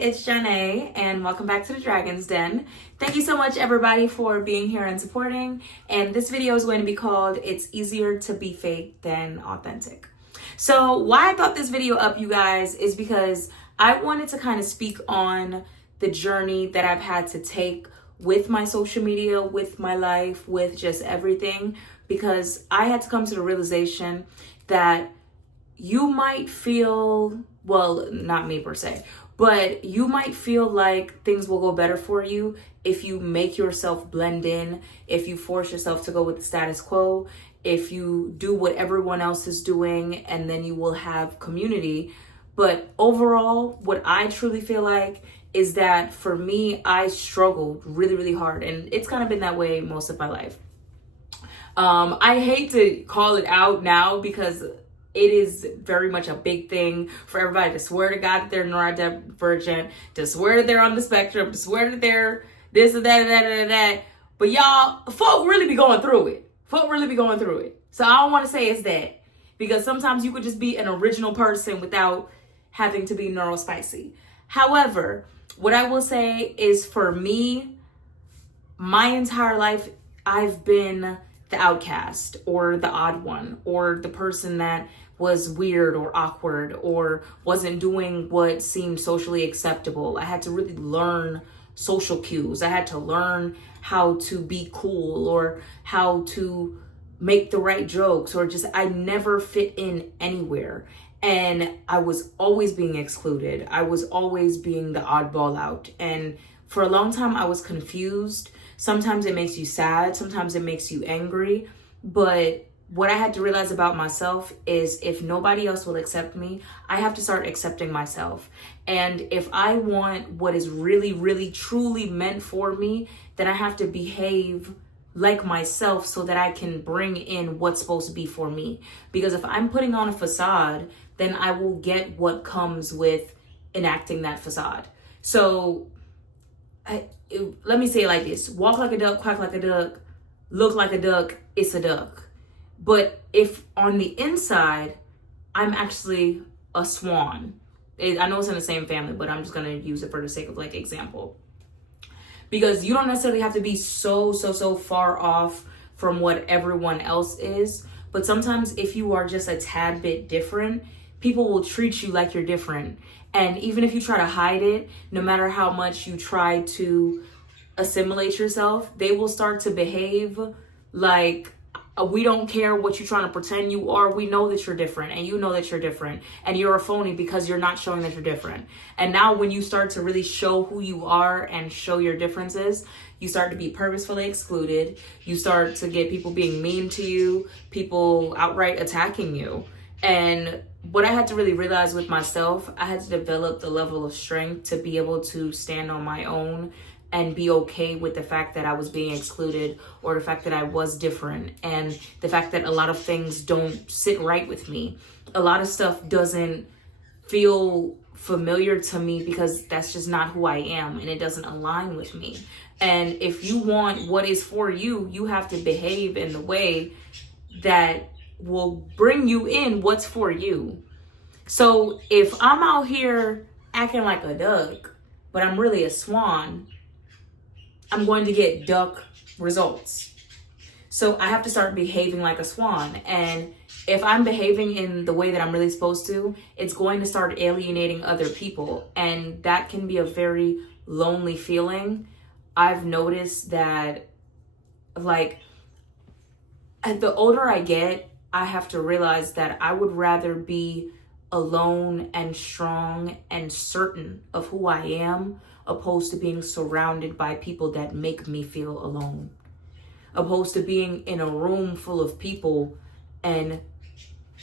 it's Janae, and welcome back to the Dragon's Den. Thank you so much, everybody, for being here and supporting. And this video is going to be called It's Easier to Be Fake Than Authentic. So why I thought this video up, you guys, is because I wanted to kind of speak on the journey that I've had to take with my social media, with my life, with just everything, because I had to come to the realization that you might feel, well, not me per se, but you might feel like things will go better for you if you make yourself blend in, if you force yourself to go with the status quo, if you do what everyone else is doing, and then you will have community. But overall, what I truly feel like is that for me, I struggled really, really hard. And it's kind of been that way most of my life. I hate to call it out now because it is very much a big thing for everybody to swear to God that they're neurodivergent, to swear that they're on the spectrum, to swear that they're this or that, and that. But y'all, folk really be going through it. So I don't want to say it's that, because sometimes you could just be an original person without having to be neurospicy. However, what I will say is, for me, my entire life, I've been the outcast or the odd one or the person that was weird or awkward or wasn't doing what seemed socially acceptable. I had to really learn social cues. I had to learn how to be cool or how to make the right jokes, or just, I never fit in anywhere. And I was always being excluded. I was always being the oddball out. And for a long time, I was confused. Sometimes it makes you sad. Sometimes it makes you angry. But what I had to realize about myself is, if nobody else will accept me, I have to start accepting myself. And if I want what is really, really, truly meant for me, then I have to behave like myself so that I can bring in what's supposed to be for me. Because if I'm putting on a facade, then I will get what comes with enacting that facade. So let me say it like this: walk like a duck, quack like a duck, look like a duck, it's a duck. But if on the inside, I'm actually a swan. I know it's in the same family, but I'm just gonna use it for the sake of like example. Because you don't necessarily have to be so far off from what everyone else is. But sometimes if you are just a tad bit different, people will treat you like you're different. And even if you try to hide it, no matter how much you try to assimilate yourself, they will start to behave like, we don't care what you're trying to pretend you are. We know that you're different, and you know that you're different, and you're a phony because you're not showing that you're different. And now when you start to really show who you are and show your differences, you start to be purposefully excluded. You start to get people being mean to you, people outright attacking you. And what I had to really realize with myself, I had to develop the level of strength to be able to stand on my own and be okay with the fact that I was being excluded, or the fact that I was different, and the fact that a lot of things don't sit right with me. A lot of stuff doesn't feel familiar to me because that's just not who I am, and it doesn't align with me. And if you want what is for you, you have to behave in the way that will bring you in what's for you. So if I'm out here acting like a duck, but I'm really a swan, I'm going to get duck results. So I have to start behaving like a swan. And if I'm behaving in the way that I'm really supposed to, it's going to start alienating other people. And that can be a very lonely feeling. I've noticed that, like, the older I get, I have to realize that I would rather be alone and strong and certain of who I am, opposed to being surrounded by people that make me feel alone, opposed to being in a room full of people and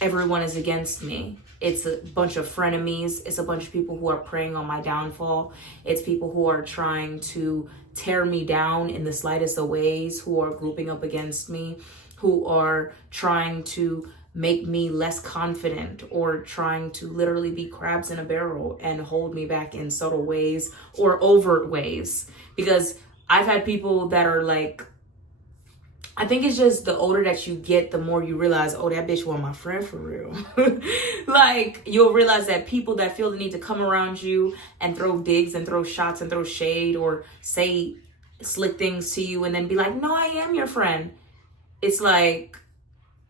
everyone is against me. It's a bunch of frenemies. It's a bunch of people who are preying on my downfall. It's people who are trying to tear me down in the slightest of ways, who are grouping up against me, who are trying to make me less confident, or trying to literally be crabs in a barrel and hold me back in subtle ways or overt ways. Because I've had people that are like, I think it's just the older that you get, the more you realize, oh, that bitch was my friend for real. Like, you'll realize that people that feel the need to come around you and throw digs and throw shots and throw shade or say slick things to you and then be like, no, I am your friend. It's like,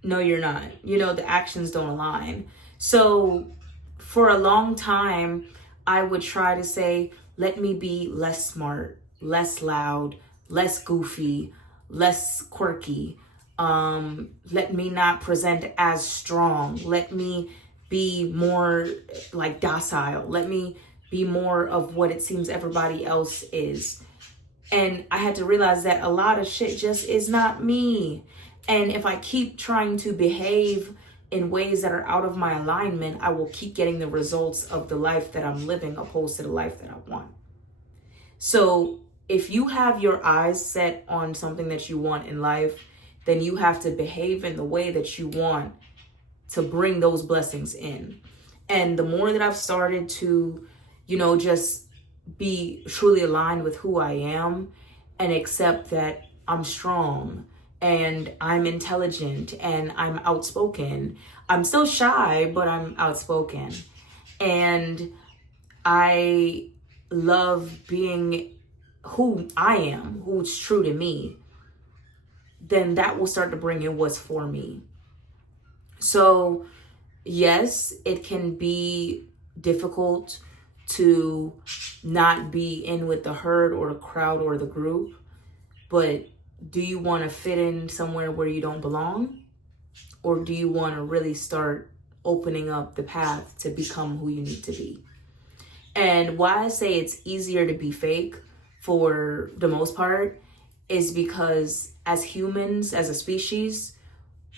no, you're not. You know, the actions don't align. So for a long time, I would try to say, let me be less smart, less loud, less goofy, less quirky. Let me not present as strong. Let me be more like docile. Let me be more of what it seems everybody else is. And I had to realize that a lot of shit just is not me. And if I keep trying to behave in ways that are out of my alignment, I will keep getting the results of the life that I'm living opposed to the life that I want. So if you have your eyes set on something that you want in life, then you have to behave in the way that you want to bring those blessings in. And the more that I've started to, just be truly aligned with who I am and accept that I'm strong and I'm intelligent and I'm outspoken. I'm still shy, but I'm outspoken. And I love being who I am, who's true to me. Then that will start to bring in what's for me. So yes, it can be difficult to not be in with the herd or the crowd or the group, but do you want to fit in somewhere where you don't belong? Or do you want to really start opening up the path to become who you need to be? And why I say it's easier to be fake for the most part is because as humans, as a species,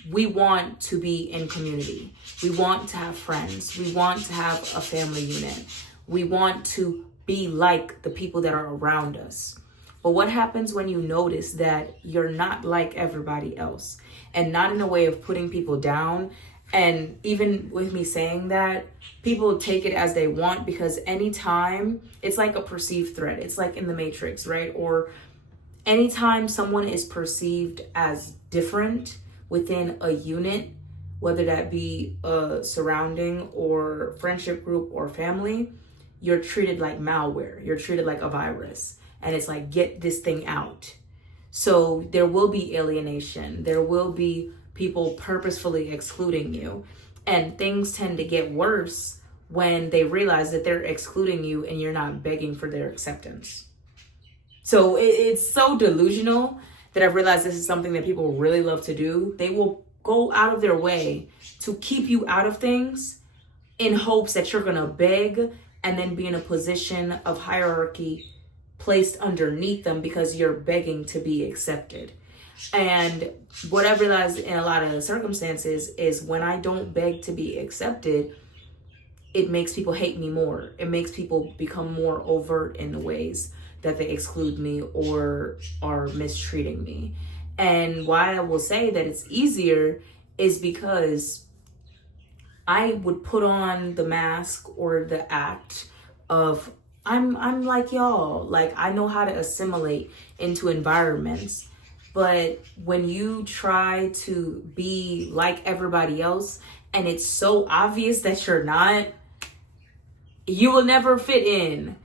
we want to be in community. We want to have friends. We want to have a family unit. We want to be like the people that are around us. But what happens when you notice that you're not like everybody else? And not in a way of putting people down. And even with me saying that, people take it as they want, because anytime, it's like a perceived threat. It's like in the Matrix, right? Or anytime someone is perceived as different within a unit, whether that be a surrounding or friendship group or family, you're treated like malware. You're treated like a virus. And it's like, get this thing out. So there will be alienation. There will be people purposefully excluding you. And things tend to get worse when they realize that they're excluding you and you're not begging for their acceptance. So it's so delusional that I've realized this is something that people really love to do. They will go out of their way to keep you out of things in hopes that you're going to beg and then be in a position of hierarchy placed underneath them because you're begging to be accepted. And what I've realized in a lot of circumstances is when I don't beg to be accepted, it makes people hate me more. It makes people become more overt in the ways that they exclude me or are mistreating me. And why I will say that it's easier is because I would put on the mask or the act of I'm like y'all. Like, I know how to assimilate into environments. But when you try to be like everybody else and it's so obvious that you're not, you will never fit in.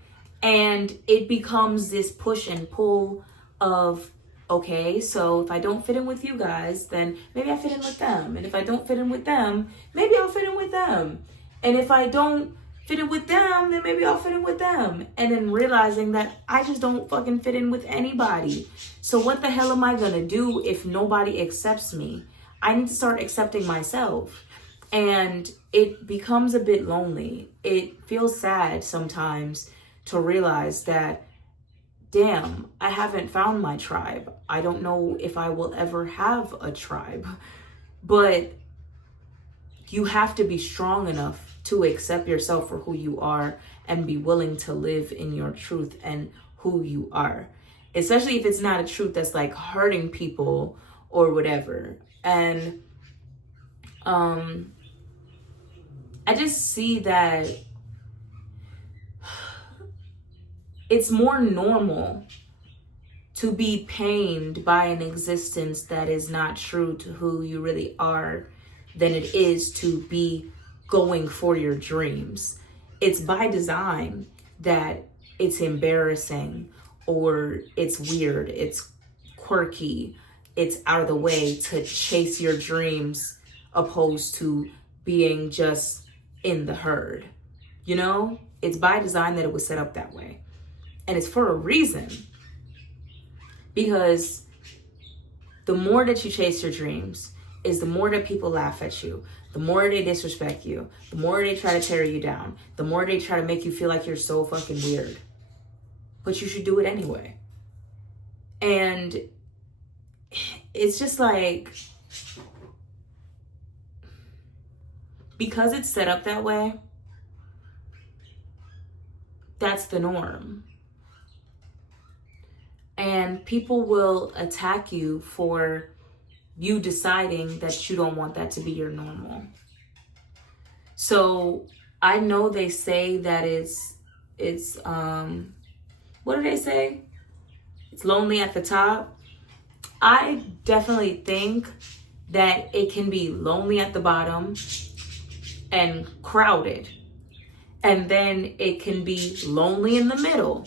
And it becomes this push and pull of, okay, so if I don't fit in with you guys, then maybe I fit in with them. And if I don't fit in with them, maybe I'll fit in with them. And if I don't fit in with them, then maybe I'll fit in with them. And then realizing that I just don't fucking fit in with anybody. So what the hell am I gonna do if nobody accepts me? I need to start accepting myself. And it becomes a bit lonely. It feels sad sometimes to realize that, damn, I haven't found my tribe. I don't know if I will ever have a tribe. But you have to be strong enough to accept yourself for who you are and be willing to live in your truth and who you are. Especially if it's not a truth that's like hurting people or whatever. And I just see that it's more normal to be pained by an existence that is not true to who you really are than it is to be going for your dreams. It's by design that it's embarrassing or it's weird, it's quirky, it's out of the way to chase your dreams opposed to being just in the herd. You know, it's by design that it was set up that way. And it's for a reason. Because the more that you chase your dreams is the more that people laugh at you, the more they disrespect you, the more they try to tear you down, the more they try to make you feel like you're so fucking weird. But you should do it anyway. And it's just like, because it's set up that way, that's the norm. And people will attack you for you deciding that you don't want that to be your normal. So I know they say that it's what do they say? It's lonely at the top. I definitely think that it can be lonely at the bottom and crowded. And then it can be lonely in the middle.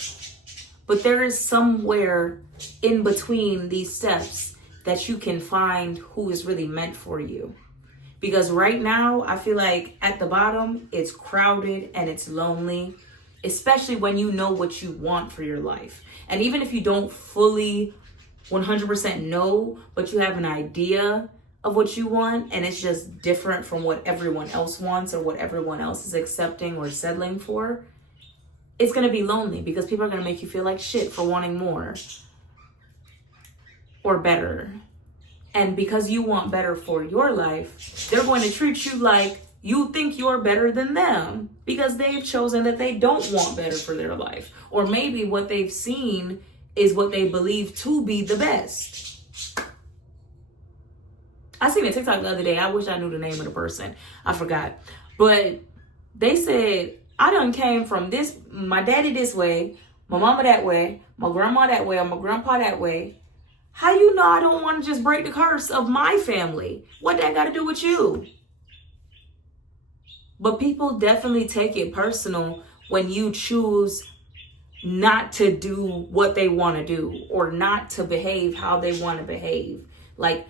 But there is somewhere in between these steps that you can find who is really meant for you. Because right now, I feel like at the bottom, it's crowded and it's lonely, especially when you know what you want for your life. And even if you don't fully 100% know, but you have an idea of what you want, and it's just different from what everyone else wants or what everyone else is accepting or settling for, it's going to be lonely because people are going to make you feel like shit for wanting more or better. And because you want better for your life, they're going to treat you like you think you're better than them because they've chosen that they don't want better for their life. Or maybe what they've seen is what they believe to be the best. I seen a TikTok the other day. I wish I knew the name of the person. I forgot. But they said, I done came from this, my daddy this way, my mama that way, my grandma that way, or my grandpa that way. How you know I don't want to just break the curse of my family? What that got to do with you? But people definitely take it personal when you choose not to do what they want to do or not to behave how they want to behave. Like,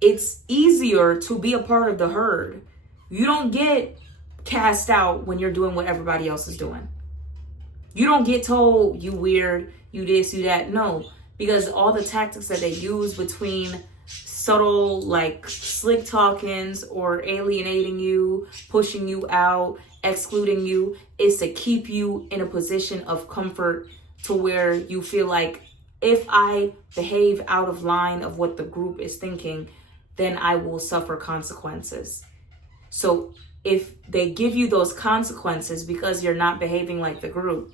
it's easier to be a part of the herd. You don't get cast out when you're doing what everybody else is doing. You don't get told you weird, you this, you that. No, because all the tactics that they use between subtle, like slick talkings or alienating you, pushing you out, excluding you, is to keep you in a position of comfort to where you feel like, if I behave out of line of what the group is thinking, then I will suffer consequences. So if they give you those consequences because you're not behaving like the group,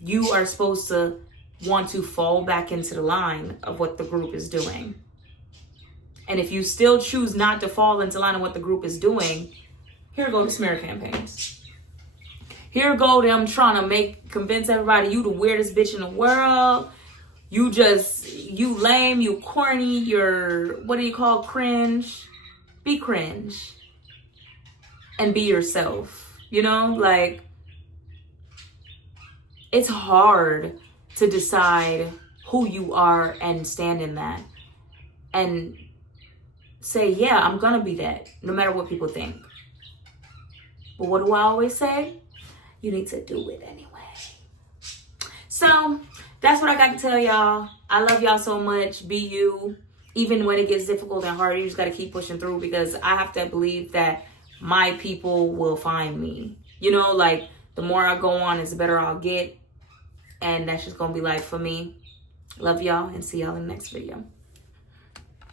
you are supposed to want to fall back into the line of what the group is doing. And if you still choose not to fall into line of what the group is doing, here go the smear campaigns. Here go them trying to convince everybody you the weirdest bitch in the world. You lame, you corny, you're, what do you call cringe? Be cringe. And be yourself. You know, like, it's hard to decide who you are and stand in that. And say, yeah, I'm gonna be that, no matter what people think. But what do I always say? You need to do it anyway. So that's what I got to tell y'all. I love y'all so much. Be you. Even when it gets difficult and hard, you just got to keep pushing through, because I have to believe that my people will find me. You know, like, the more I go on, it's the better I'll get. And that's just going to be life for me. Love y'all, and see y'all in the next video.